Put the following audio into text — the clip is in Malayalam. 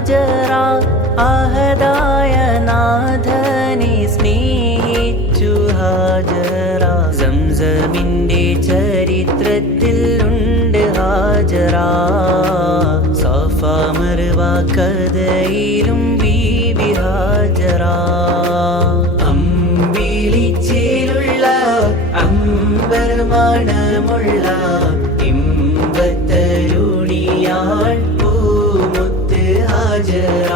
ഹാജറ അഹദായ നാഥനെ സ്നേഹിച്ചു ഹാജറ. സംസമിന്റെ ചരിത്രത്തിൽ ഉണ്ട് ഹാജറ. സഫ മർവ കഥയിലും ബീവി ഹാജറ. അമ്പിളിച്ചേലുള്ള അമ്പർമണമുള്ള ഇമ്പത്തരുണിയാൾ പൂമുത്ത് ഹാജറ.